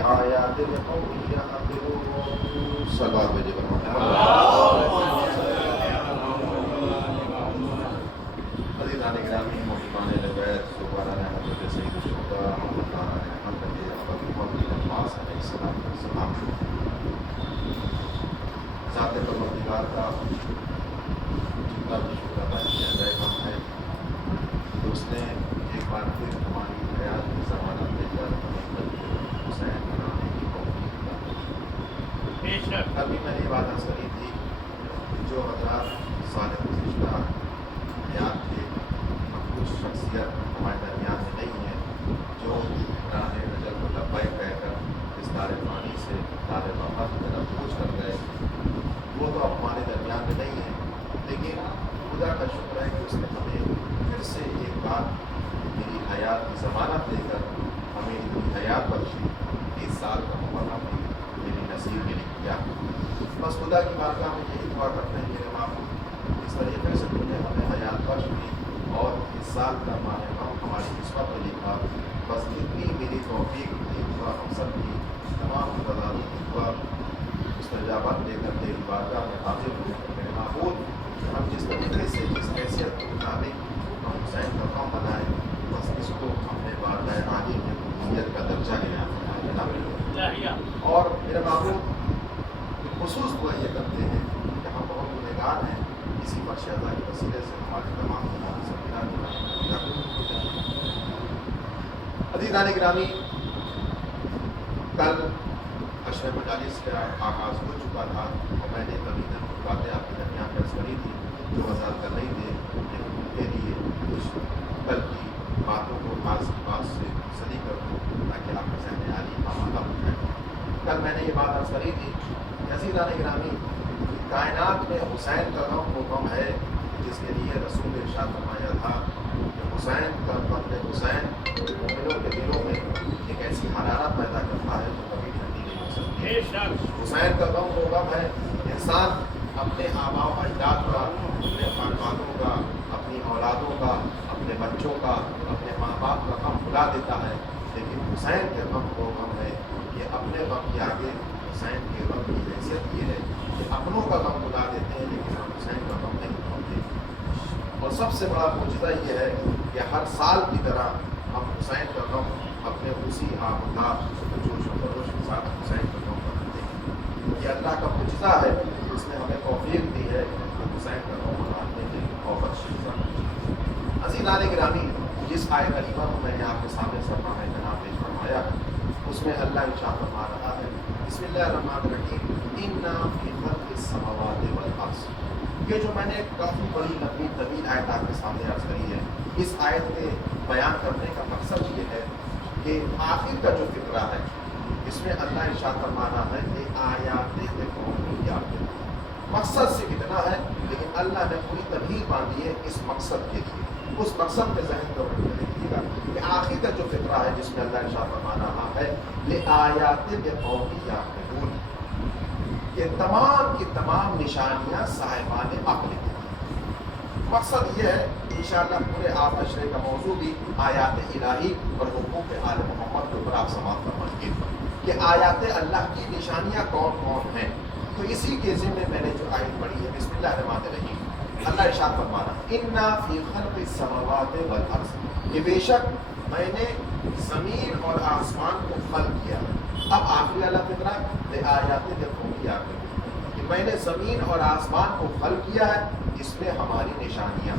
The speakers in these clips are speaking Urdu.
لآیات لقوم یعقلون. صلوات بھیجے عزیزان گرامی، محترمان اہل بیت، سبحان حضرت سید الشہداء مولانا حضرت ابو بکر بن عباس علیہ السلام. ذات پروردگار کا جتنا بھی شکر ادا کیا جائے کم ہے کہ اس نے ایک بار پھر ہماری حیات کی ضمانت دے کر ہمیں حسین بنانے کی توفیق عطا کی. کل بھی میں نے یہ بات عرض کری تھی کہ جو حضرات سال گزشتہ حیات کے کچھ شخصیت ہمارے درمیان میں نہیں ہیں، جو راہ نجل کو لبیک کہہ کر اس دار فانی سے دار بقا کی طرف کوچ کر گئے، وہ تو اب ہمارے درمیان میں نہیں ہیں، لیکن خدا کا شکر ہے کہ اس نے ہمیں پھر سے ایک بار میری حیات کی ضمانت دے کر ہمیں اتنی حیات بخشی. 30 سال کا محرم بھی میری نصیب میں لکھ دیا. بس خدا کی بارگاہ میں یہی دعا کرتے ہیں میرے معبود، اس طریقے سے تم نے ہمیں حیات بخش دی اور اس سال کا ماہ غم ہماری قسمت میں لکھا. بس اتنی میری توفیق کی دعا ہم سب کی تمام غزالوں کی دعا مستجابت دے کر تیری بارگاہ میں حاضر ہوئے. میرے معبود، ہم جس طریقے سے جس حیثیت کے مطابق ہم حسین کا غم منائیں، بس اس کو ہم نے بارگاہ عالی میں قبولیت کا درجہ لیا. اور میرے معبود خصوص دعا یہ کرتے ہیں کہ ہم بہت گنہگار ہیں، اسی بخش عطا کے وسیلے سے ہمارے تمام گناہ سے عزیزان گرامی، کل عشر مجالس کا آغاز ہو چکا تھا اور میں نے کبھی نہ کچھ باتیں آپ کے درمیان درج کری تھی جو وضاحت کر رہی تھے، لیکن ان کے لیے کچھ کل کی باتوں کو خاص بات سے صدی کر دوں تاکہ آپ کا ذہن عالی آمادہ ہو جائے. کل میں نے یہ بات عرض کری تھی کہ عزیزان گرامی، کائنات میں حسین کا غم وہ غم ہے جس کے لیے رسول نے ارشاد فرمایا تھا کہ حسین کا قتل حسین مومنوں کے دلوں میں ایک ایسی حرارت پیدا کرتا ہے جو کبھی ٹھنڈی نہیں ہو سکتی. حسین کا غم وہ غم ہے انسان اپنے آباء و اجداد کا، اپنے خاندانوں کا، اپنی اولادوں کا، اپنے بچوں کا، اپنے ماں باپ کا غم بھلا دیتا ہے، لیکن حسین کے غم وہ غم ہے کہ اپنے غم کے آگے حسین کے غم کی حیثیت یہ ہے کہ اپنوں کا غم بھلا دیتے ہیں لیکن ہم حسین کا غم نہیں بھلاتے. اور سب سے بڑا معجزہ یہ ہے کہ ہر سال کی طرح ہم حسین کا غم اپنے اسی آمداب جوش و خروش کے ساتھ حسین کا غم بناتے ہیں. یہ اللہ کا معجزہ ہے، اس نے ہمیں توفیق دی ہے کہ حسین کا غم بنانے کی اور بخشش. عزیزان گرامی، جس آیت کریمہ کو میں نے آپ کے سامنے سرمایہ جناب پیش فرمایا، اس میں اللہ ارشاد فرما رہا ہے بسم اللہ الرحمن الرحیم انا فی خلق السماوات والارض. یہ جو میں نے کافی بڑی لمبی طویل آیت آپ کے سامنے عرض کری ہے، اس آیت کے بیان کرنے کا مقصد یہ ہے کہ آخر کا جو فقرہ ہے اس میں اللہ ارشاد فرما رہا ہے کہ آیات لقوم یعقلون. مقصد سے کتنا ہے لیکن اللہ نے پوری تبدیل باندھی ہے اس مقصد کے لیے. اس مقصد پہ ذہن کو رکھیے گا کہ آخر کا جو فقرہ ہے جس میں اللہ ارشاد فرما رہا ہے لآیات لقوم یعقلون، یہ تمام کی تمام نشانیاں صاحبان عقل کی. مقصد یہ ہے انشاءاللہ پورے آپ عشرے کا موضوع بھی آیات الہی اور حقوق آل محمد کے اوپر آپ سماعت فرمائیں گے کہ آیات اللہ کی نشانیاں کون کون ہیں. تو اسی کے ذمے میں نے جو آیت پڑھی ہے بسم اللہ الرحمن الرحیم، اللہ ارشاد فرما رہا انا فی خلق السماوات والارض، کہ بے شک میں نے زمین اور آسمان کو خلق کیا. اب آخری والا فقرہ آیات لقوم یعقلون کہ میں نے زمین اور آسمان کو خلق کیا ہے، اس میں ہماری نشانیاں.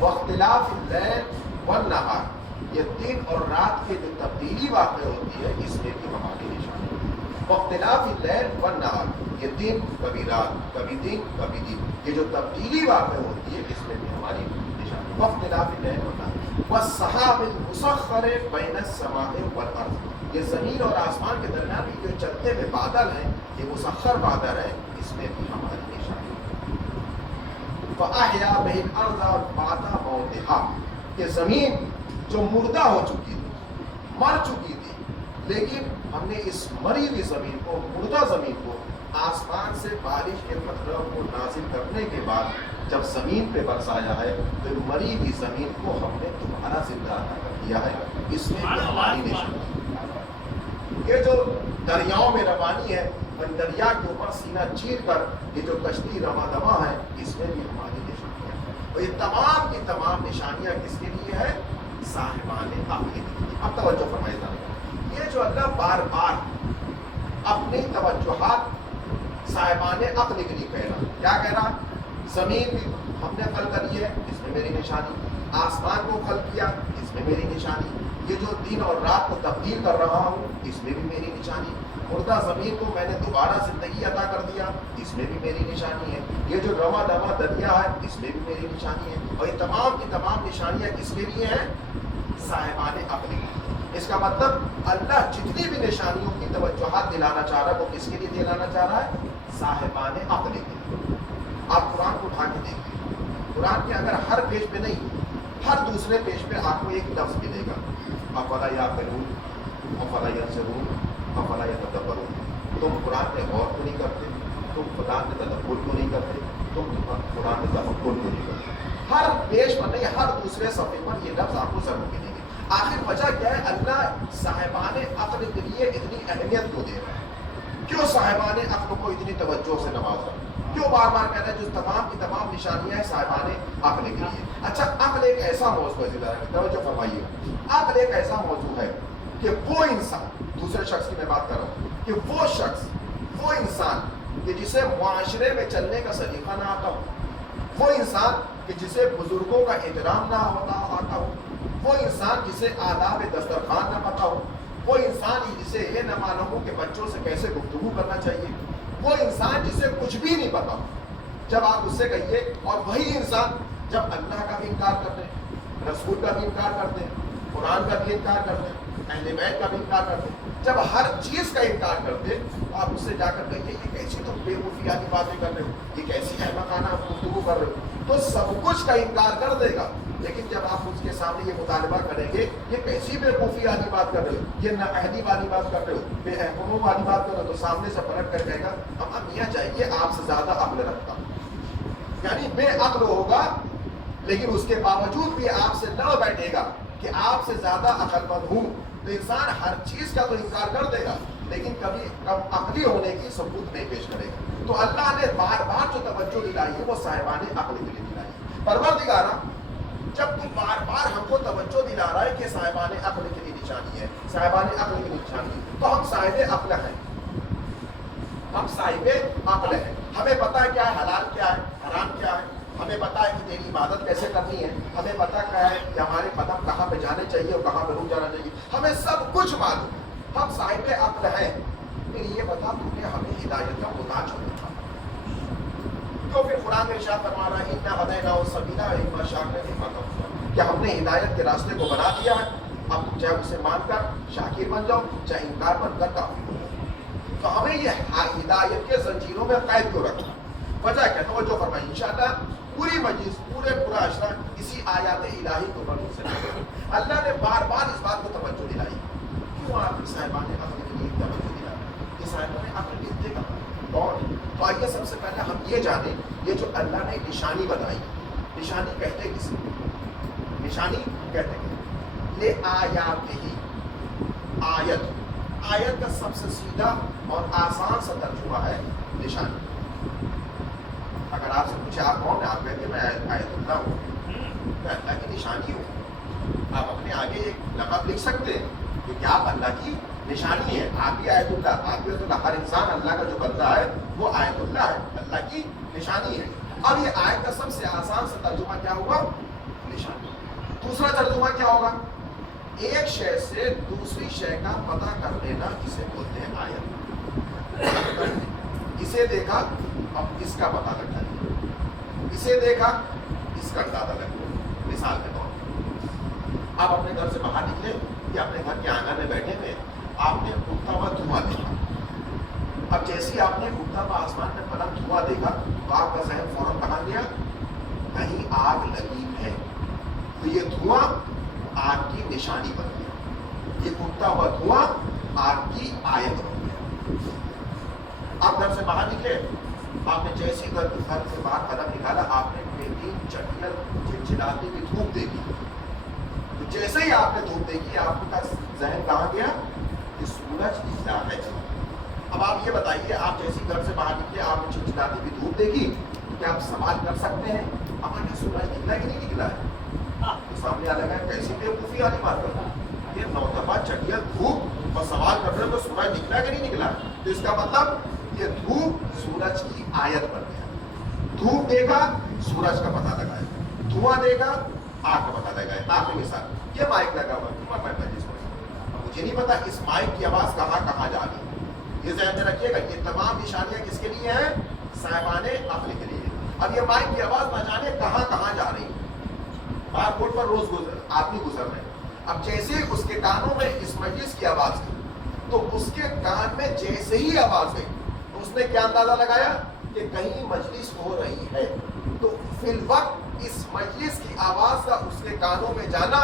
واختلاف اللیل والنہار، یہ دن اور رات کے جو تبدیلی واقع ہوتی ہے اس میں بھی ہماری نشانیاں. واختلاف اللیل والنہار، یہ دن کبھی رات کبھی دن کبھی دن، یہ جو تبدیلی واقع ہوتی ہے اس میں بھی ہماری نشانیاں. واختلاف اللیل والنہار والسحاب المسخر بین السماء والارض، یہ زمین اور آسمان کے درمیان جو چلتے ہوئے بادل ہیں یہ مسخر بادل ہیں، اس میں بھی ہماری نشانی. فَأَحْيَا بِهِ الْأَرْضَ بَعْدَ مَوْتِهَا، کہ زمین جو مردہ ہو چکی تھی، مر چکی تھی، لیکن ہم نے اس مری ہوئی زمین کو، مردہ زمین کو آسمان سے بارش کے قطروں کو نازل کرنے کے بعد جب زمین پہ برسایا ہے تو مری ہوئی زمین کو ہم نے دوبارہ زندہ کر دیا ہے. اس میں بھی ہماری نشانی. یہ جو دریاؤں میں روانی ہے، ان دریا کے اوپر سینہ چیر کر یہ جو کشتی رواں دواں ہے، اس میں بھی ہماری نشانیاں ہیں. اور یہ تمام کی تمام نشانیاں کس کے لیے ہے؟ صاحبان عقل کے لیے. اب توجہ فرمائے ذرا، یہ جو اللہ بار بار اپنی توجہات صاحبان عقل کے لیے کہہ رہا، کیا کہہ رہا؟ زمین بھی ہم نے خلق کری ہے، اس میں میری نشانی. آسمان کو خلق کیا، اس میں میری نشانی. یہ جو دن اور رات کو تبدیل کر رہا ہوں، اس میں بھی میری نشانی. مردہ زمین کو میں نے دوبارہ زندگی عطا کر دیا، اس میں بھی میری نشانی ہے. یہ جو رواں دواں دریا ہے، اس میں بھی میری نشانی ہے. اور یہ تمام کی تمام نشانیاں کس کے لیے ہیں؟ صاحبان عقل کے لیے. اس کا مطلب اللہ جتنی بھی نشانیوں کی توجہات دلانا چاہ رہا ہے، وہ کس کے لیے دلانا چاہ رہا ہے؟ صاحبان عقل کے لیے. آپ قرآن کو اٹھا کے دیکھیں، قرآن کے اگر ہر پیج پہ نہیں، ہر دوسرے پیج پہ آپ کو ایک لفظ ملے گا، افلا یعقلون، افلا یبصرون، افلا یتدبرون. تم قرآن پہ غور کو نہیں کرتے، تم قرآن پہ تدبر کو نہیں کرتے، تم قرآن پہ تفکر کو نہیں کرتے. ہر پیج پر نہیں، ہر دوسرے صفحے پر یہ لفظ آپ کو ضرور ملیں گے. آخر وجہ کیا ہے؟ اللہ صاحبان عقل کے لیے اتنی اہمیت کیوں دے رہا ہے؟ کیوں صاحبان عقل کو اتنی توجہ سے نواز رہا ہے؟ کیوں بار بار کہہ رہا ہے جو تمام کی تمام نشانیاں ہیں صاحبان عقل کے لیے؟ اچھا، عقل ایک ایسا موضوع ہے، توجہ فرمائیے، عقل ایک ایسا موضوع ہے کہ وہ انسان، دوسرے شخص کی میں بات کر رہا ہوں، کہ وہ شخص، وہ انسان کہ جسے معاشرے میں چلنے کا سلیقہ نہ آتا ہو، وہ انسان کہ جسے بزرگوں کا احترام نہ آتا ہو، وہ انسان جسے آداب دسترخوان نہ پتا ہو، وہ انسان جسے یہ نہ معلوم ہو کہ بچوں سے کیسے گفتگو کرنا چاہیے، وہ انسان جسے کچھ بھی نہیں پتا ہو. جب آپ اس سے کہیے، اور وہی انسان جب اللہ کا بھی انکار کرتے ہیں، رسول کا بھی انکار کرتے ہیں، قرآن کا بھی انکار کرتے ہیں، اہل بیت کا بھی انکار کرتے ہیں، جب ہر چیز کا انکار کرتے ہیں، تو آپ اس سے جا کر کہیے یہ کیسی تم بے وفیانی باتیں کر رہے ہو، یہ کیسی احمقانہ گفتگو کر رہے ہو، تو سب کچھ کا انکار کر دے گا. لیکن جب آپ اس کے سامنے یہ مطالبہ کریں گے یہ کیسی بے وفی والی بات کر رہے ہو، یہ نااہلی والی بات کر رہے ہو، بے احترام والی بات کر رہے ہو، تو سامنے سے پلٹ کر کہے گا اب میاں چاہیے آپ سے زیادہ عقل رکھتا ہوں. یعنی بے عقل ہوگا لیکن اس کے باوجود بھی آپ سے لڑ بیٹھے گا کہ آپ سے زیادہ عقل مند ہوں. تو انسان ہر چیز کا تو انکار کر دے گا لیکن کبھی کم عقلی ہونے کی ثبوت نہیں پیش کرے گا. تو اللہ نے بار بار جو توجہ دلائی ہے وہ صاحبان عقل کے لیے دلائی ہے. پروردگارا، جب تو بار بار ہم کو توجہ دلا رہا ہے کہ صاحبان عقل کے لیے نشانی ہے، صاحبان عقل کے لیے نشانی ہے، تو ہم صاحب عقل ہیں، ہم صاحب عقل ہیں. ہمیں پتا ہے کیا ہے حلال، کیا ہے حرام، کیا ہے. ہمیں پتا ہے کہ تیری عبادت کیسے کرنی ہے، ہمیں پتا کیا ہے کہ ہمارے قدم کہاں پہ جانے چاہیے اور کہاں پہ رک جانا چاہیے. ہمیں سب کچھ معلوم، ہم صاحب عقل ہیں. پھر یہ بتا تو کہ ہمیں ہدایت کا محتاج ہونا تھا. تو پھر قرآن میں ارشاد فرما رہا ہے اِنَّا هَدَيْنَاهُ السَّبِيلَ إِمَّا شَاكِرًا وَإِمَّا كَفُورًا، کہ ہم نے ہدایت کے راستے کو بنا دیا ہے. اب چاہے اسے مان کر شاکر بن جاؤ، چاہے انکار بن کر کافر ہو جاؤ. تو ہمیں یہ ہدایت کے زنجیروں میں قید کیوں رکھنا؟ وجہ کیا؟ توجہ فرمائیے. انشاءاللہ پوری مجلس، پورا عشرہ اسی آیات الہی کو بنوں سے اللہ نے بار بار اس بات کو توجہ دلائی. کیوں آپ صاحبان عقل کے لیے توجہ دلائی؟ یہ صاحبان عقل لکھتے کا کون؟ تو آئیے سب سے پہلے ہم یہ جانیں، یہ جو اللہ نے نشانی بتائی، نشانی کہتے کسی، نشانی کہتے ہیں لے آیات ہی. آیت کا سب سے سیدھا اور آسان سا ترجمہ ہے نشانی. اگر آپ سے پوچھے آپ کون ہیں، آپ کہتے ہیں میں آیت اللہ ہوں، میں اللہ کی نشانی ہوں. آپ اپنے آگے ایک لقب لکھ سکتے ہیں کیونکہ آپ اللہ کی نشانی ہے. آپ بھی آیت اللہ، آپ بھی اللہ. ہر انسان اللہ کا جو بندہ ہے وہ آیت اللہ ہے، اللہ کی نشانی ہے. اب یہ آیت کا سب سے آسان سا ترجمہ کیا ہوگا؟ نشانی. دوسرا ترجمہ کیا ہوگا؟ ایک شے سے دوسری شے کا پتہ کر لینا، جسے بولتے ہیں آیت. اسے دیکھا اب اس کا پتہ لگتا ہے، اسے دیکھا اس کا اندازہ لگتا ہے. مثال کے طور پر آپ اپنے گھر سے باہر نکلے یا اپنے گھر کے آنگن میں بیٹھے ہوئے، آپ نے اٹھتا ہوا دھواں دیکھا. اب جیسے آپ نے اٹھتا ہوا آسمان میں بلند دھواں دیکھا تو آپ کا ذہن فوراً کہاں گیا؟ کہیں آگ لگی ہے. تو یہ دھواں آگ کی نشانی بن گیا، یہ اٹھتا ہوا دھواں آگ کی آیت بن گیا. آپ گھر سے باہر نکلے، آپ نے جیسے گھر سے باہر قدم نکالا، آپ نے بے دین چٹیل چلچلاتی ہوئی دھوپ دیکھی. تو جیسے ہی آپ نے دھوپ دیکھی، آپ کا ذہن کہاں گیا؟ کہ سورج نکلا ہے۔ اب آپ یہ بتائیے، آپ جیسی گھر سے باہر نکلے، آپ کو چمچماتی ہوئی دھوپ دیکھی تو کیا آپ سوال کر سکتے ہیں ہمارا سورج نکلا کہ نہیں نکلا ہے؟ تو سامنے آ لگا کیسی بیوقوفی والی بات ہے، یہ نوتپا چٹیا دھوپ اور سوال کر رہے ہو تو سورج نکلا کہ نہیں نکلا؟ تو اس کا مطلب یہ دھوپ سورج کی آیت بن گیا۔ دھوپ دیکھا سورج کا پتہ لگایا، دھواں دیکھا آگ کا پتہ لگایا۔ آخری مثال، یہ مائک لگا ہوا ہے، مجھے نہیں پتا اس مائک کی آواز کہاں کہاں جا رہی ہے، یہ ذہن میں رکھیے گا۔ یہ تمام نشانیاں کس کے لیے ہیں؟ صاحبان عقل کے لیے۔ اب یہ مائک کی آواز نہ جانے کہاں کہاں جا رہی ہے، بار روڈ پر روز آدمی گزر رہے ہیں۔ اب جیسے اس کے کانوں میں اس مجلس کی آواز گئی تو اس کے کان میں جیسے ہی آواز گئی تو اس نے کیا اندازہ لگایا کہ کہیں مجلس ہو رہی ہے، تو فی الوقت اس مجلس کی آواز کا اس کے کانوں میں جانا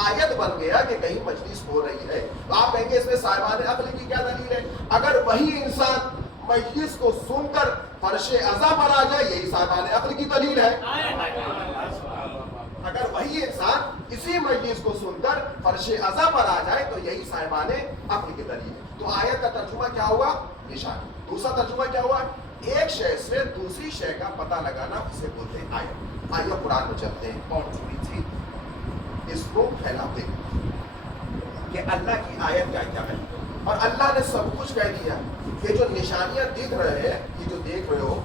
آیت بن گیا کہ کہیں مجلس ہو رہی ہے۔ تو آپ کہیں گے اس میں صاحبان عقل کی کیا دلیل ہے؟ اگر وہی انسان مجلس کو سن کر فرش عزا پر آ جائے، یہی صاحبان عقل کی دلیل ہے۔ اگر وہی انسان اسی مجلس کو سن کر فرش عزا پر آ جائے تو یہی صاحبان عقل کی دلیل ہے۔ تو آیت کا ترجمہ کیا ہوا؟ نشانی۔ دوسرا ترجمہ کیا ہوا؟ ایک شے سے دوسری شے کا پتہ لگانا، اسے بولتے ہیں آیت۔ آئیے قرآن میں چلتے ہیں اور تھوڑی سی اس کو پھیلاتے ہیں کہ اللہ کی آیت کیا کیا ہے۔ اور اللہ نے سب کچھ کہہ دیا۔ یہ جو نشانیاں دکھ رہے ہیں، یہ جو دیکھ رہے ہو،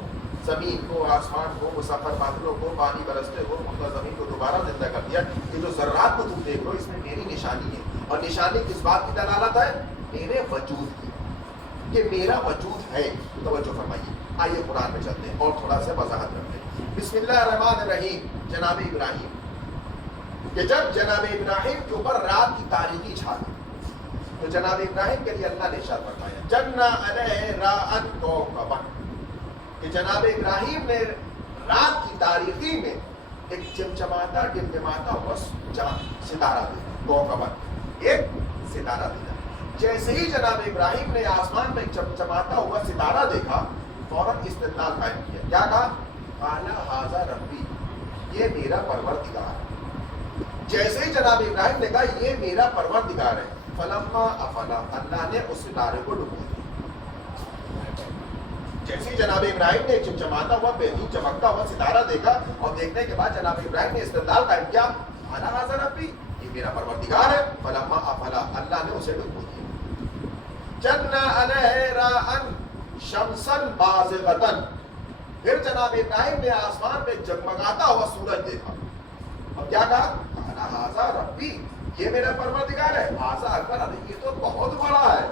زمین کو، آسمان کو، مسافر بادلوں کو، پانی برستے کو، مردہ زمین کو دوبارہ زندہ کر دیا، یہ جو ذرات کو تم دیکھ رہے ہو، اس میں میری نشانی ہے۔ اور نشانی کس بات کی دلالت ہے؟ میرے وجود کی، کہ میرا وجود ہے۔ توجہ فرمائیے، آئیے قرآن میں چلتے ہیں اور تھوڑا سا وضاحت کرتے ہیں۔ بسم اللہ الرحمن الرحیم۔ جناب ابراہیم، کہ جب جناب ابراہیم کے اوپر رات کی تاریکی چھا گئی تو جناب ابراہیم کے لیے اللہ نے ارشاد فرمایا جنّا علیہ راءً کوكبًا، کہ جناب ابراہیم نے رات کی تاریکی میں ایک چمچماتا ٹمٹماتا ہوا ستارہ دیکھا، کوكبًا، ایک ستارہ دیکھا۔ جیسے ہی جناب ابراہیم نے آسمان میں چمچماتا ہوا ستارہ دیکھا، فوراً استدلال قائم کیا۔ کیا کہا؟ قال ھذا ربی، یہ میرا پروردگار ہے۔ جیسے ہی جناب ابراہیم نے کہا یہ میرا پروردگار ہے، فلما افلا، اللہ نے اس ستارے کو ڈبو دیا۔ جیسے ہی جناب ابراہیم نے چمچماتا ہوا بہترین چمکتا ہوا ستارہ دیکھا اور دیکھنے کے بعد جناب ابراہیم نے استدلال قائم کیا، قال ھذا ربی، یہ میرا پروردگار ہے، فلما افلا، اللہ نے اسے ڈبو دیا۔ جنّا علیہ راءً شمسًا بازغۃً، پھر جناب ابراہیم نے آسمان میں جگمگاتا ہوا سورج دیکھا اور کیا کہا؟ ھذا ربی، یہ میرا پروردگار ہے، ھذا اکبر، یہ تو بہت بڑا ہے،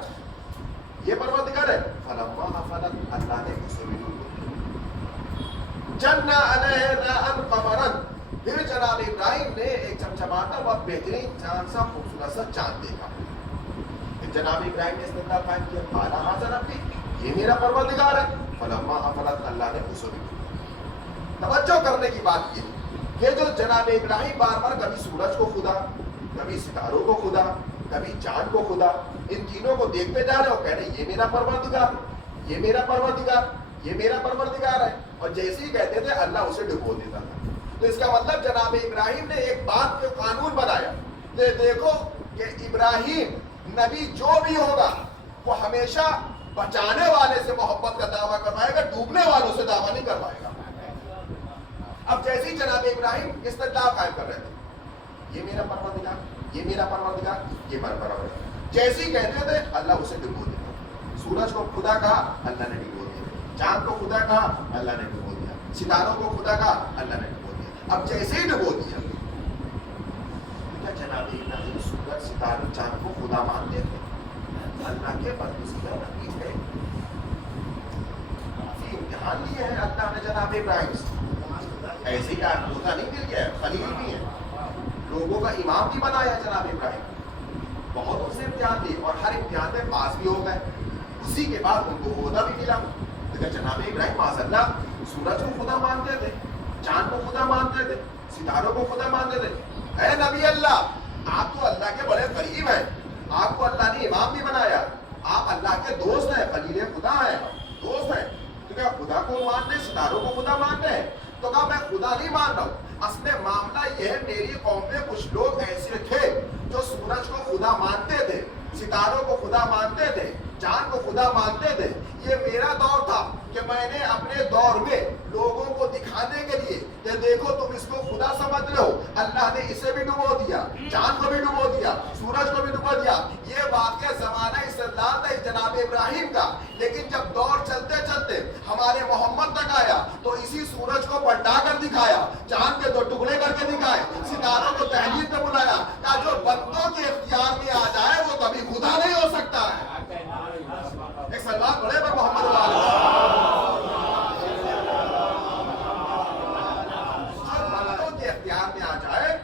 یہ پروردگار ہے۔ فلما افلت، اللہ نے اسے بھی ڈبو دیا۔ جنّا علیہ راءً قمراً، پھر جناب ابراہیم نے ایک چمچماتا ہوا بہترین چاند سا خوبصورت سا چاند دیکھا۔ پھر جناب ابراہیم نے استدلال قائم کیا، قال ھذا ربی، یہ میرا پروردگار ہے، فلما افلت، اللہ نے اسے بھی ڈبو دیا۔ توجہ کرنے کی بات یہ کہ جو جناب ابراہیم بار بار کبھی سورج کو خدا، کبھی ستاروں کو خدا، کبھی چاند کو خدا، ان تینوں کو دیکھتے جا رہے ہو، کہہ رہے یہ میرا پروردگار، یہ میرا پروردگار، یہ میرا پروردگار ہے، اور جیسے ہی کہتے تھے اللہ اسے ڈبو دیتا تھا۔ تو اس کا مطلب جناب ابراہیم نے ایک بات کے قانون بنایا کہ دیکھو کہ ابراہیم نبی جو بھی ہوگا وہ ہمیشہ بچانے والے سے محبت کا دعویٰ کروائے گا، ڈوبنے والوں سے دعویٰ نہیں کروائے گا۔ اب جیسے ہی جناب ابراہیم استدلال قائم کر رہے تھے، یہ میرا پروردگار، یہ میرا پروردگار، یہ میرا پروردگار، جیسے ہی کہتے تھے اللہ اسے ڈبو دیتا۔ سورج کو خدا کہا، اللہ نے ڈبو دیا۔ چاند کو خدا کہا، اللہ نے ڈبو دیا۔ ستاروں کو خدا کہا، اللہ نے ڈبو دیا۔ اب جیسے ہی ڈبو دیا، کیا جناب ابراہیم سورج، ستاروں، چاند کو خدا مانتے تھے؟ اللہ کے برگزیدہ نبی تھے، کافی امتحان لیے ہیں اللہ نے جناب ابراہیم سے۔ ایسے ہی خدا نہیں مل گیا، خلیل بھی ہے، لوگوں کا امام بھی بنایا جناب ابراہیم، بہت ان سے امتحان دیے اور ہر امتحان میں پاس بھی ہو گئے۔ اسی کے بعد ان کو عہدہ بھی ملا۔ لیکن جناب ابراہیم معاذ اللہ سورج کو خدا مانتے تھے، چاند کو خدا مانتے تھے، ستاروں کو خدا مانتے تھے۔ اے نبی اللہ، آپ تو اللہ کے بڑے قریب ہیں، آپ کو اللہ نے امام بھی بنایا، آپ اللہ کے دوست ہیں، خلیل خدا ہیں، دوست ہیں، تو کیا خدا کو مانتے، ستاروں کو خدا مانتے ہیں؟ تو کہا میں خدا نہیں مان رہا ہوں، اصل معاملہ یہ ہے میری قوم میں کچھ لوگ ایسے تھے جو سورج کو خدا مانتے تھے، ستاروں کو خدا مانتے تھے, چاند کو خدا مانتے تھے. یہ میرا دور تھا کہ میں نے اپنے دور میں لوگوں کو دکھانے کے لیے کہ دیکھو تم اس کو خدا سمجھ رہے ہو, اللہ نے اسے بھی ڈبو دیا, چاند کو بھی ڈبو دیا, سورج کو بھی ڈبو دیا. یہ واقعہ زمانہ استدلال تھا جناب ابراہیم کا, لیکن جب دور چلتے چلتے ہمارے محمد تک آیا تو اسی سورج کو پلٹا کر دکھایا, چاند کے 2 ٹکڑے کر کے دکھائے, ستاروں کو تحلیل پہ بلایا, کہ جو بندوں کے اختیار میں آ جائے وہ کبھی خدا نہیں ہو سکتا ہے. ایک سلوات پڑھے پر محمد بندوں کے اختیار میں آ جائے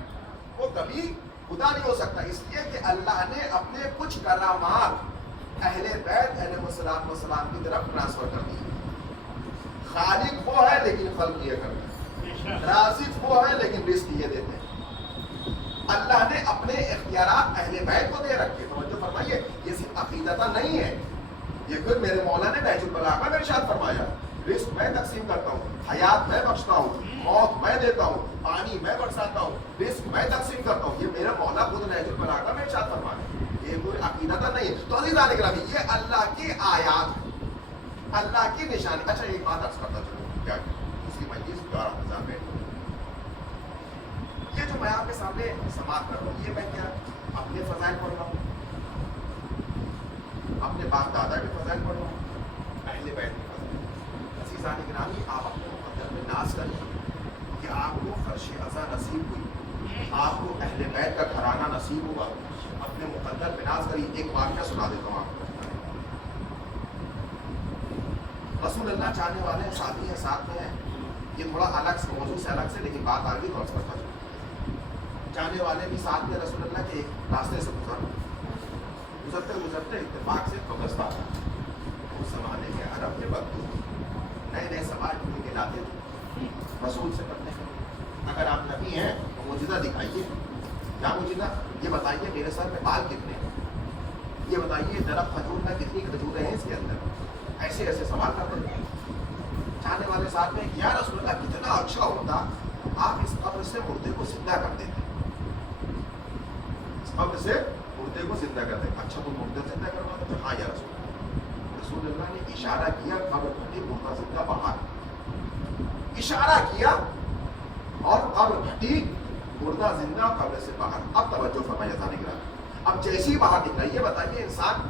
وہ کبھی خدا نہیں ہو سکتا. اس لیے کہ اللہ نے اپنے کچھ کرامات اہل بیت علیہ السلام کی طرف ٹرانسفر کر دی. خالق وہ ہے لیکن خلق یہ کرتا ہے, رازق وہ ہے لیکن رزق یہ دیتے ہیں. اللہ نے اپنے اختیارات اہل بیت کو دے رکھے. توجہ فرمائیے, یہ صرف عقیدتاً نہیں ہے, یہ پھر میرے مولا نے نہج البلاغہ میں ارشاد فرمایا, رزق میں تقسیم کرتا ہوں, حیات میں بخشتا ہوں, موت میں دیتا ہوں, پانی میں برساتا ہوں, رزق میں تقسیم کرتا ہوں. یہ میرا مولا خود نہج البلاغہ میں ارشاد فرمایا, یہ کوئی عقیدتاً نہیں ہے. تو عزیزان گرامی, یہ اللہ کی آیات, اللہ کی نشانی. اچھا ایک بات عرض کرتا چلوں, کیا دوسری مجلس کا انتظام ہے, یہ جو میں آپ کے سامنے سماعت کر رہا ہوں, یہ میں کیا اپنے فضائل پڑھ رہا ہوں, اپنے باپ دادا کے فضائل پڑھ رہا ہوں, اہل بیت کے فضائل. عزیزان گرامی, آپ اپنے مقدر میں ناز کریں کہ آپ کو فرش عزا نصیب ہوئی, آپ کو اہل بیت کا گھرانہ نصیب ہوگا. اپنے مقدر میں ناز کریے. ایک واقعہ سنا دیتا ہوں آپ کو. رسول اللہ چاہنے والے ساتھی ہیں, ساتھ میں ہیں. یہ تھوڑا الگ سے موضوع سے الگ سے, لیکن بات آ گئی تو عرض کرتا ہوں. چاہنے والے بھی ساتھ میں رسول اللہ کے ایک راستے سے گزرتے گزرتے اتفاق سے قبرستان. اس زمانے کے عرب کے وقت نئے نئے سوال ڈھونڈ کے لاتے تھے رسول سے کرنے کے. اگر آپ نبی ہیں تو معجزہ دکھائیے. کیا معجزہ؟ یہ بتائیے میرے سر میں بال کتنے ہیں, یہ بتائیے درخت کھجور میں کتنی کھجوریں ہیں اس کے اندر. ایسے ایسے سوال کرتے تھے. چاہنے والے ساتھ میں, یا رسول اللہ کتنا اچھا ہوتا آپ اس قبر سے مردے کو زندہ کر دیتے, اس قبر سے مردے کو زندہ کر دیتے. اچھا تو مردے زندہ کروا دیتے. ہاں یا رسول اللہ. رسول اللہ نے اشارہ کیا, قبر پھٹی, مردہ زندہ باہر. اشارہ کیا اور قبر پھٹی, مردہ زندہ, قبر سے باہر. اب توجہ فرمائیے جانے کے بعد, اب جیسی باہر نکلا, یہ بتائیے انسان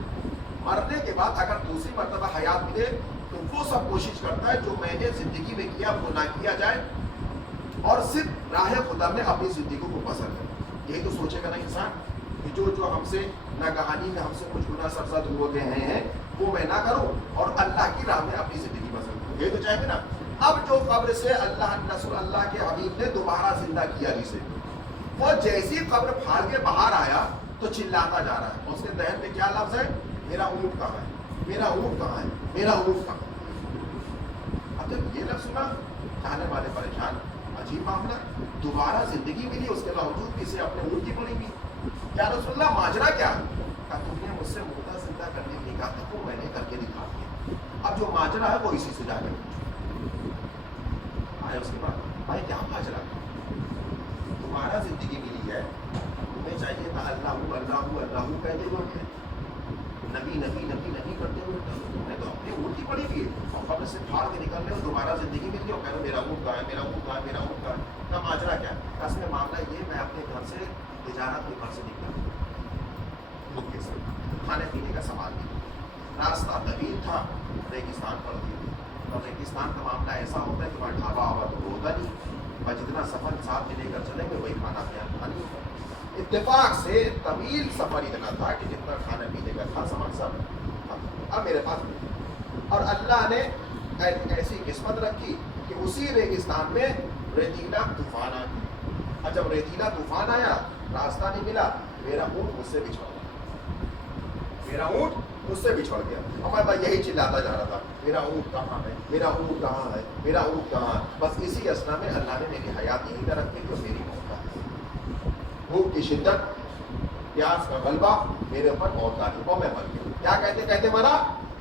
مرنے کے بعد اگر دوسری مرتبہ حیات ملے تو وہ سب کوشش کرتا ہے جو میں نے زندگی میں کیا وہ نہ کیا جائے, اور صرف راہ خدا میں اپنی زندگی کو بسر کرے. یہی تو سوچے گا نا انسان کہ جو ہم سے ناگہانی میں ہم سے کچھ گناہ سرزد ہو گئے ہیں وہ میں نہ کروں, اور اللہ کی راہ میں اپنی زندگی بسر کروں. یہی تو چاہے گا نا. اب جو قبر سے اللہ رسول اللہ کے حبیب نے دوبارہ زندہ کیا جسے, وہ جیسی قبر پھاڑ کے باہر آیا تو چلاتا جا رہا ہے. اس کے ذہن میں کیا لفظ ہے؟ میرا اونٹ کہاں ہے, میرا اونٹ کہاں ہے, میرا اونٹ کہاں ہے. اب جب یہ لفظ سنا چاہنے والے پریشان. عجیب معاملہ, دوبارہ زندگی ملی, اس کے باوجود بھی اسے اپنے اونٹ کی بولی گئی. کیا رسول اللہ ماجرا کیا؟ کہا تم نے مجھ سے مردہ زندہ کرنے کی کہا تھا, وہ میں نے کر کے دکھا دیا. اب جو ماجرا ہے وہ اسی سے جا کے آئے. اس کے بعد بھائی کیا ماجرا, دوبارہ زندگی ملی ہے, تمہیں چاہیے تھا اللہ اللہ اللہ کہتے ہوئے نبی نبی نبی نبی کرتے ہوئے, تم نے تو اپنی اونٹ کی پڑی ہوئی ہے, اور قبر سے پھاڑ کے نکل رہے ہو, دوبارہ زندگی مل گئی, اور کہہ رہے میرا اونٹ کہاں ہے, میرا اونٹ کہاں ہے, میرا اونٹ کہاں ہے. کا ماجرا کیا؟ اس میں معاملہ یہ, میں اپنے گھر سے تجارت کے گھر سے نکلا, مکے سے کھانے پینے کا سامان بھی, راستہ طویل تھا, ریگستان پڑ گئی. اور ریگستان کا معاملہ ایسا ہوتا ہے کہ وہاں ڈھابا ہوا تو ہوتا نہیں, اور جتنا سفر ساتھ میں لے کر چلیں گے وہی کھانا پینا نہیں ہوتا. اتفاق سے طویل سفر اتنا تھا کہ جتنا کھانا پینے کا تھا سامان سب اب میرے پاس نہیں. اور اللہ نے ایسی قسمت رکھی کہ اسی ریگستان میں ریتیلا طوفان آ گیا. اور جب ریتیلا طوفان آیا, راستہ نہیں ملا, میرا اونٹ مجھ سے بچھڑ گیا, میرا اونٹ مجھ سے بچھڑ گیا. اور میں یہی چلاتا جا رہا تھا, میرا اونٹ کہاں ہے, میرا اونٹ کہاں ہے, میرا اونٹ کہاں ہے. بس اسی اسنا میں اللہ نے میری حیات یہی کر رکھی کہ میری موت ہے. بھوک کی شدت, پیاس کا غلبہ میرے اوپر موت لائی, اور میں مر گیا. کیا کہتے کہتے مرا,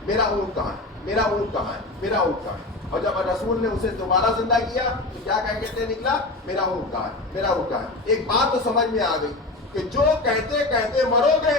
میرا اونٹ کہاں ہے, میرا اونٹ کہاں ہے, میرا اونٹ کہاں ہے. اور جب رسول نے اسے دوبارہ زندہ کیا تو کیا کہتے نکلا, میرا اونٹ کہاں ہے, میرا اونٹ کہاں ہے. ایک بات تو سمجھ میں آ گئی کہ جو کہتے کہتے مرو گے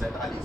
47,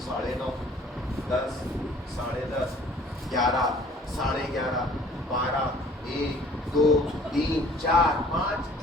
9:30, 10, 10:30, 11, 11:30, 12, 1, 2, 3, 4, 5,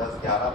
10, 11,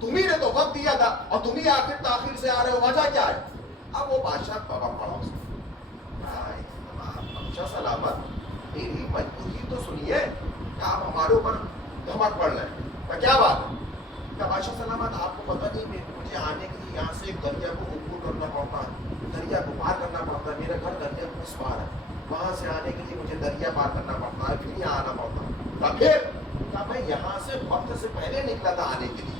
تمہیں نے تو وقت دیا تھا اور تمہیں آخر تاخیر سے آ رہے ہو، وجہ کیا ہے؟ اب وہ بادشاہ بابا پڑا اس بادشاہ سلامت، میری مجبوری تو سنیے کہ آپ ہمارے اوپر دھمک پڑ رہے ہیں، کیا بات ہے؟ کہ بادشاہ سلامت آپ کو پتہ نہیں مجھے آنے کے لیے یہاں سے ایک دریا کو عبور کرنا پڑتا ہے، دریا کو پار کرنا پڑتا ہے، میرا گھر دریا کو اس پار ہے، وہاں سے آنے کے لیے مجھے دریا پار کرنا پڑتا ہے، پھر یہاں آنا پڑتا ہے، پھر میں یہاں سے وقت سے پہلے نکلا تھا آنے کے لیے،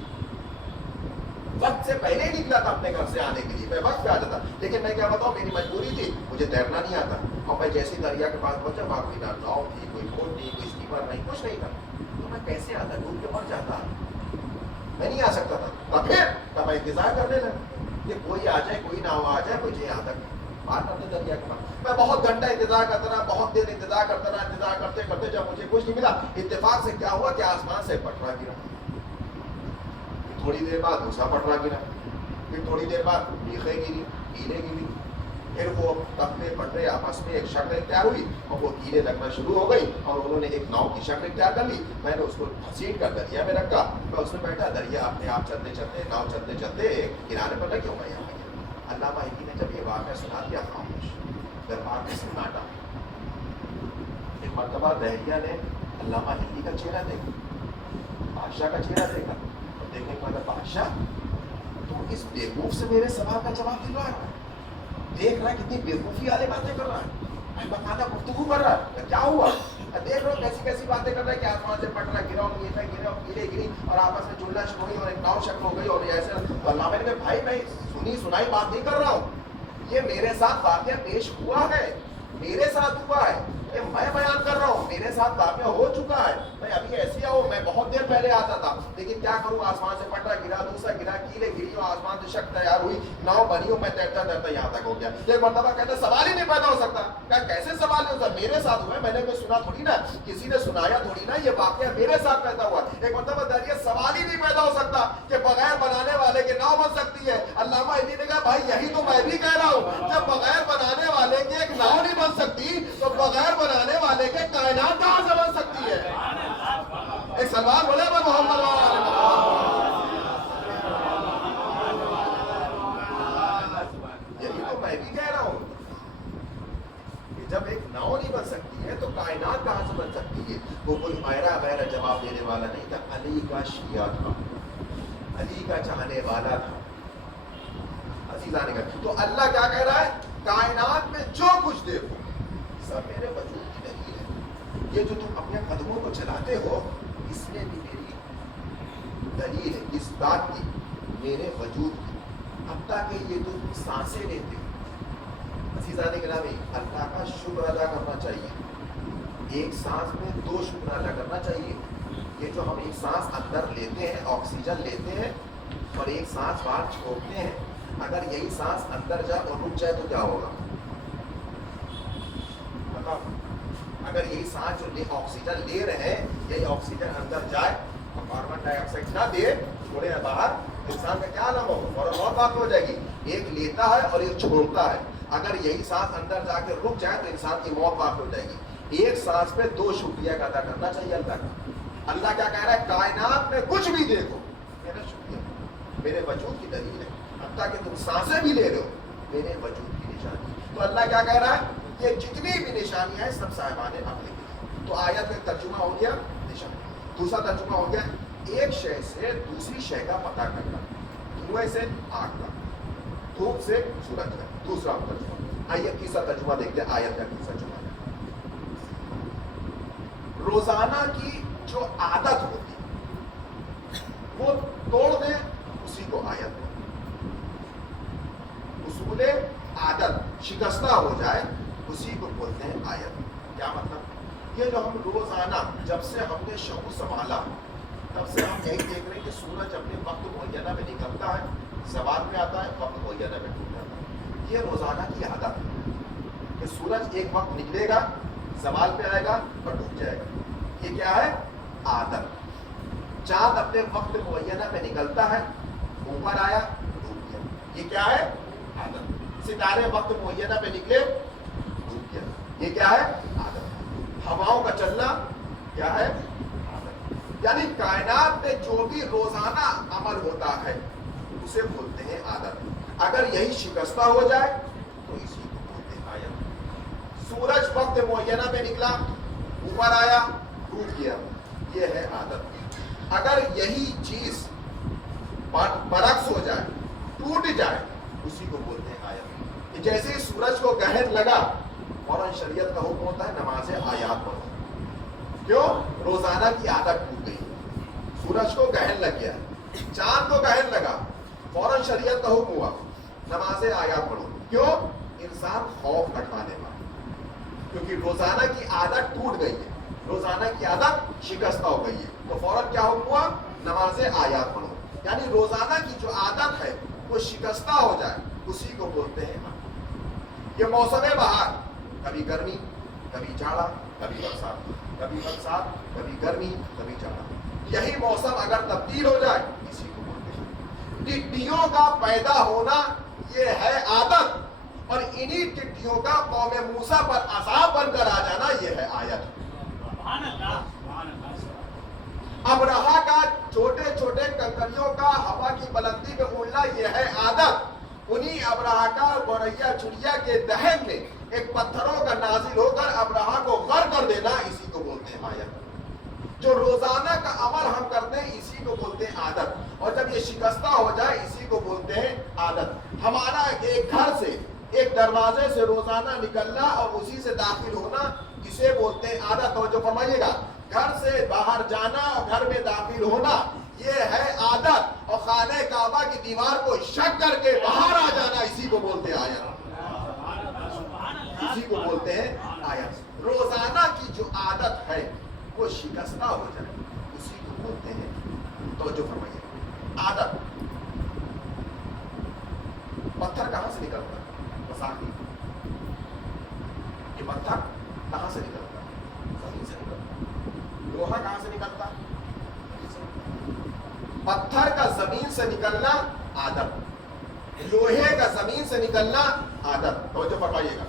وقت سے پہلے ہی نکلا تھا اپنے گھر سے آنے کے لیے، میں وقت پہ آ جاتا، لیکن میں کیا بتاؤں میری مجبوری تھی، مجھے تیرنا نہیں آتا، اور میں جیسے دریا کے پاس پہنچا وہاں کوئی نہ ناؤ تھی، کوئی بوٹ نہیں، کوئی اسٹیمر نہیں، کچھ نہیں تھا، تو میں کیسے آتا، ڈوب کے مر جاتا، میں نہیں آ سکتا تھا، پھر میں انتظار کرنے لگا کہ کوئی آ جائے، کوئی نہ آ جائے، مجھے یہاں تک پار کرتے دریا کے پاس، میں بہت گھنٹہ انتظار کرتا رہا، بہت دیر انتظار کرتا رہا، انتظار کرتے کرتے جب مجھے کچھ نہیں ملا، اتفاق سے کیا ہوا کہ آسمان سے پٹرا گرا، تھوڑی دیر بعد دوسرا پٹرا گرا، پھر تھوڑی دیر بعد میخیں گری، کیلیں گری، پھر وہ تختے پٹرے آپس میں ایک شکل اختیار ہوئی اور وہ کیلیں لگنا شروع ہو گئی اور انہوں نے ایک ناؤ کی شکل اختیار کر لی، میں نے اس کو گھسیٹ کر دریا میں رکھا، میں اس میں بیٹھا، دریا اپنے آپ چلتے چلتے ناؤ چلتے چلتے کنارے پر لگے ہوا یہاں پر۔ علامہ ہندی نے جب یہ واقعہ سنا دیا خاموش، دربار میں سناٹا، ایک مرتبہ بحریہ نے علامہ ہندی کا چہرہ دیکھا، بادشاہ کا چہرہ دیکھا، اور دیکھنے کے بعد بادشاہ تو اس بیوقوف سے میرے سوال کا جواب دلوا رہا ہے، دیکھ رہا ہے کتنی بیوقوفی والی باتیں کر رہا ہے، احمقانہ گفتگو کر رہا ہے، کیا ہوا؟ دیکھ رہا ہوں کیسی کیسی باتیں کر رہا ہے کہ آسمان سے پٹرا گرا اور یہ گرا اور کیلے گری اور آپس میں جلنا شروع ہوئی اور ایک ناؤ شکل ہو گئی اور ایسے، تو علامہ نے کہا بھائی میں سنی سنائی بات نہیں کر رہا ہوں، یہ میرے ساتھ واقعہ پیش ہوا ہے، میرے ساتھ ہوا ہے، میں بیان کر رہا ہوں، میرے ساتھ واقعہ ہو چکا ہے، میں ابھی ایسی ہوں، میں بہت دیر پہلے آتا تھا، لیکن کیا کروں آسمان سے پٹرا گرا، دوسرا گرا، کیلیں گری اور آسمان سے شکل تیار ہوئی، ناؤ بنی ہوں، میں تیرتا تیرتا یہاں تک ہو گیا۔ ایک مرتبہ کہتا سوال ہی نہیں پیدا ہو سکتا، کہا کیسے سوال نہیں ہوتا، میرے ساتھ ہوا ہے، میں نے کوئی سنا تھوڑی نا، کسی نے سنایا تھوڑی نا، یہ واقعہ میرے ساتھ پیدا ہوا۔ ایک مرتبہ دریا سوال ہی نہیں پیدا ہو سکتا کہ بغیر بنانے والے کے ناؤ بن سکتی ہے۔ علامہ ہندی نے کہا بھائی یہی تو میں بھی کہہ رہا ہوں، جب بغیر بنانے والے کے ایک ناؤ نہیں بن سکتی تو بغیر بنانے والے کے کائنات کہاں سے بن سکتی ہے؟ ایک سلوات بولے میں محمد یہی تو میں بھی کہہ رہا ہوں کہ جب ایک ناؤ نہیں بن سکتی ہے تو کائنات کہاں سے بن سکتی ہے؟ وہ کوئی میرا جواب دینے والا نہیں تھا، علی کا شیعہ تھا، علی کا چاہنے والا تھا، عزیزان کا۔ تو اللہ کیا کہہ رہا ہے؟ کائنات میں جو کچھ دیکھو سب میرے وجود کی دلیل ہے، یہ جو تم اپنے قدموں کو چلاتے ہو اس میں بھی میری دلیل ہے، اس بات کی میرے وجود کی، حتیٰ کہ یہ تو تم سانسیں لیتے ہو، عزیزان گرامی اللہ کا شکر ادا کرنا چاہیے، ایک سانس میں دو شکر ادا کرنا چاہیے، یہ جو ہم ایک سانس اندر لیتے ہیں آکسیجن لیتے ہیں اور ایک سانس باہر چھوڑتے ہیں، اگر یہی سانس اندر جائے اور رک جائے تو کیا ہوگا؟ اگر یہی سانس جو آکسیجن لے رہے ہیں یہی آکسیجن اندر جائے اور کاربن ڈائی آکسائڈ نہ دے چھوڑے باہر، انسان کا کیا عالم ہوگا؟ فوراً موت واقع ہو جائے گی۔ ایک لیتا ہے اور ایک چھوڑتا ہے، اگر یہی سانس اندر جا کے رک جائے تو انسان کی موت واقع ہو جائے گی۔ ایک سانس پہ دو شکریہ ادا کرنا چاہیے اللہ کا۔ اللہ کیا کہہ رہا ہے؟ کائنات میں کچھ بھی دیکھو میرا شکریہ، میرے وجود کی دلیل ہے، حتیٰ کہ تم سانسیں بھی لے رہے ہو میرے وجود کی نشانی۔ تو اللہ کیا کہہ رہا ہے؟ یہ جتنی بھی نشانیاں ہیں سب صاحبان عقل کی۔ تو آیت میں ترجمہ ہو گیا نشانی، دوسرا ترجمہ ہو گیا ایک شے سے دوسری شے کا پتہ کرنا، دھوئیں سے آگ کا، دھوپ سے سورج کا، دوسرا ترجمہ۔ آئیے تیسرا ترجمہ دیکھتے ہیں، آیت کا تیسرا ترجمہ۔ روزانہ کی جو عادت ہوتی وہ توڑ دیں، اسی کو آیت میں اصول عادت شکستہ ہو جائے اسی کو بولتے ہیں آیت۔ کیا مطلب؟ یہ جو ہم روزانہ جب سے ہم نے شعور سنبھالا تب سے ہم یہی دیکھ رہے ہیں کہ سورج اپنے وقت معینہ میں نکلتا ہے، زوال میں آتا ہے، وقت معینہ میں ڈوب جاتا ہے۔ یہ روزانہ کی عادت ہے کہ سورج ایک وقت نکلے گا، زوال پہ آئے گا اور ڈوب جائے گا۔ یہ کیا ہے؟ عادت۔ چاند اپنے وقت معینہ میں نکلتا ہے، اوپر آیا ڈوب گیا، یہ کیا ہے؟ عادت۔ ستارے وقت معینہ پہ نکلے ڈوب گیا، یہ کیا ہے؟ عادت۔ ہواؤں کا چلنا کیا ہے؟ عادت۔ یعنی کائنات میں جو بھی روزانہ عمل ہوتا ہے اسے بولتے ہیں عادت. اگر یہی شکستہ ہو جائے تو اسی کو بولتے ہیں عادت. سورج وقت معینہ میں نکلا, اوپر آیا, ڈوب گیا, یہ ہے عادت. اگر یہی چیز برعکس ہو جائے, ٹوٹ جائے, اسی کو بولتے ہیں عادت. جیسے ہی سورج کو گہر لگا فوراً شریعت کا حکم ہوتا ہے نماز آیات پڑھو. کیوں؟ روزانہ کی عادت ٹوٹ گئی. سورج کو گہر لگ گیا, چاند کو گہر لگا, فوراً شریعت کا حکم ہوا نماز آیات پڑھو. کیوں؟ انسان خوف ہٹانے والا, کیونکہ روزانہ کی عادت ٹوٹ گئی ہے, روزانہ کی عادت شکستہ ہو گئی ہے, تو فوراً کیا حکم ہوا؟ نماز آیات پڑھو. یعنی روزانہ کی جو عادت ہے وہ شکستہ ہو جائے اسی کو بولتے ہیں. یہ موسم بہار, کبھی گرمی, کبھی جاڑا, کبھی برسات, کبھی برسات, کبھی گرمی, کبھی جاڑا. یہی موسم اگر تبدیل ہو جائے اسی کو بولتے ہیں. ٹڈیوں کا پیدا ہونا یہ ہے عادت, اور انہی ٹڈیوں کا قوم موسیٰ پر عذاب بن کر آ جانا یہ ہے آیت. ابرہا کا چھوٹے چھوٹے کنکریوں کا ہوا کی بلندی میں اڑنا یہ ہے عادت. انہی ابرہا کا گوریا چڑیا کے دہن میں ایک پتھروں کا نازل ہو کر ابرہا کو غرق کر دینا اسی کو بولتے ہیں عادت. جو روزانہ کا عمل ہم کرتے ہیں اسی کو بولتے ہیں عادت, اور جب یہ شکستہ ہو جائے اسی کو بولتے ہیں عادت. ہمارا ایک گھر سے, ایک دروازے سے روزانہ نکلنا اور اسی سے داخل ہونا اسے بولتے ہیں عادت. اور جو فرمائیے گا, گھر سے باہر جانا اور گھر میں داخل ہونا یہ ہے عادت, اور خانہ کعبہ کی دیوار کو شک کر کے باہر آ جانا اسی کو بولتے ہیں عادت. اسی کو بولتے ہیں عادت. روزانہ کی جو عادت ہے وہ شکستہ ہو جائے اسی کو بولتے ہیں. تو جو فرمائیے عادت. پتھر کہاں سے نکلتا ہے؟ وساخی. یہ پتھر کہاں سے نکلتا ہے؟ زمین سے نکلتا ہے. لوہا کہاں سے نکلتا ہے؟ پتھر کا زمین سے نکلنا عادت, لوہے کا زمین سے نکلنا عادت. توجہ فرمائیے گا,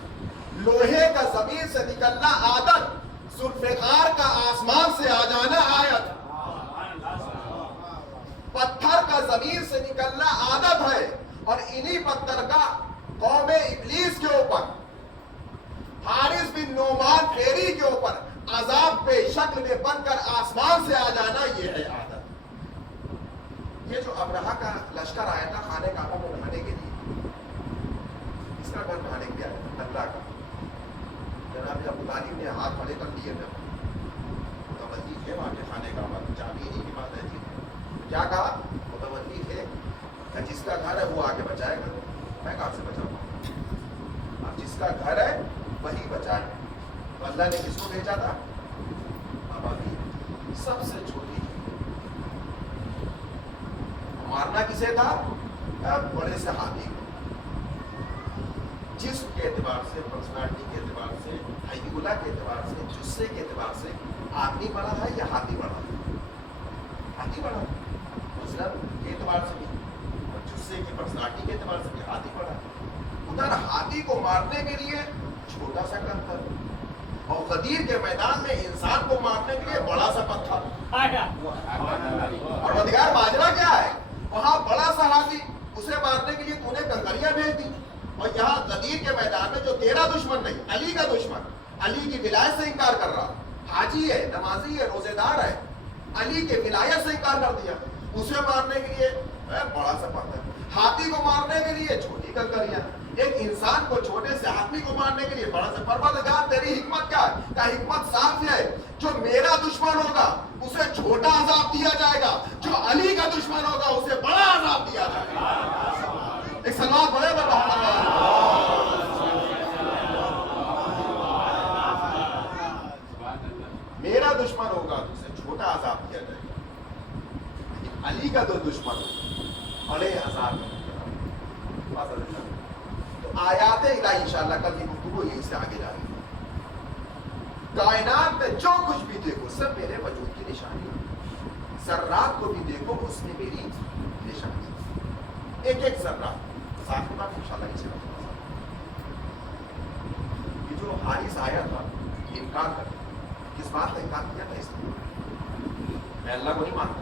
لوہے کا زمین سے نکلنا عادت, ذوالفقار کا آسمان سے آ جانا آیت. پتھر کا زمین سے نکلنا عادت ہے, اور انہی پتھر کا قوم ابلیس کے اوپر, حارث بن نعمان پھیری کے اوپر عذاب پہ شکل میں بن کر آسمان سے آ جانا یہ ہے عادت. یہ جو ابرہا کا لشکر آیا تھا خانہ کعبہ میں بنانے کے لیے, اس کا گھر بنانے کے لیے آیا تھا اللہ کا. جناب ابو طالب نے ہاتھ کھڑے کر دیے تھے, متولی تھے وہاں کے خانہ کعبہ, چابی انہیں کی بات رہتی تھی. کیا کہا؟ متولی تھے, جس کا گھر ہے وہ آگے بچائے گا, میں کہاں سے بچاؤں؟ اب جس کا گھر ہے وہی بچائے. تو اللہ نے کس کو بھیجا تھا؟ ابابیل, سب سے چھوٹی. مارنا کسے تھا؟ بڑے سے ہاتھی کو. جسم کے اعتبار سے, پرسنالٹی کے اعتبار سے, حیولہ کے اعتبار سے, جسے کے اعتبار سے آدمی بڑا ہے یا ہاتھی بڑا ہے؟ ہاتھی بڑا ہے. مثلاً کے اعتبار سے بھی, اور جسے کی پرسنالٹی کے اعتبار سے بھی ہاتھی بڑا ہے. ادھر ہاتھی کو مارنے کے لیے چھوٹا سا کنکر, اور غدیر کے میدان میں انسان کو مارنے کے لیے بڑا سا پتھر. اور پروردگار ماجرا کیا ہے؟ وہاں بڑا سا ہاتھی, اسے مارنے کے لیے تو نے کنکریاں بھیج دی, اور یہاں غدیر کے میدان میں جو تیرا دشمن نہیں, علی کا دشمن, علی کی ولایت سے انکار کر رہا, حاجی ہے, نمازی ہے, روزے دار ہے, علی کے ولایت سے انکار کر دیا, اسے مارنے کے لیے بڑا سا پتھر. ہاتھی کو مارنے کے لیے چھوٹی کنکریاں, ایک انسان کو چھوٹے سے آدمی کو مارنے کے لیے بڑا سا. پروردگار تیری حکمت کیا ہے؟ کہ حکمت صاف ہے, جو میرا دشمن ہوگا اسے چھوٹا عذاب دیا جائے گا, جو علی کا دشمن ہوگا اسے بڑا عذاب دیا جائے گا. ایک سلوات بڑے بڑے میرا دشمن ہوگا تو اسے چھوٹا عذاب دیا جائے گا, لیکن علی کا جو دشمن ہوگا بڑے عذاب دیا جائے گا. تو آیات الہی انشاءاللہ کل کی گفتگو یہیں سے آگے جائے گی. کائنات میں جو کچھ بھی دیکھو سب میرے وجود کی نشانی ہے. ذرات کو بھی دیکھو اس میں میری نشانی ہے. ایک ایک ذرات ساتھ بات انشاءاللہ اسے رکھنا. یہ جو حارث آیا تھا انکار کر, کس بات کا انکار کیا تھا؟ اس نے, میں اللہ کو نہیں مانتا,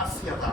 80,000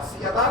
80,000,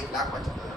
1,25,000।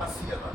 80,000।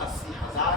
80,000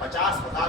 50,000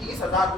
30,000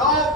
9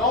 9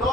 9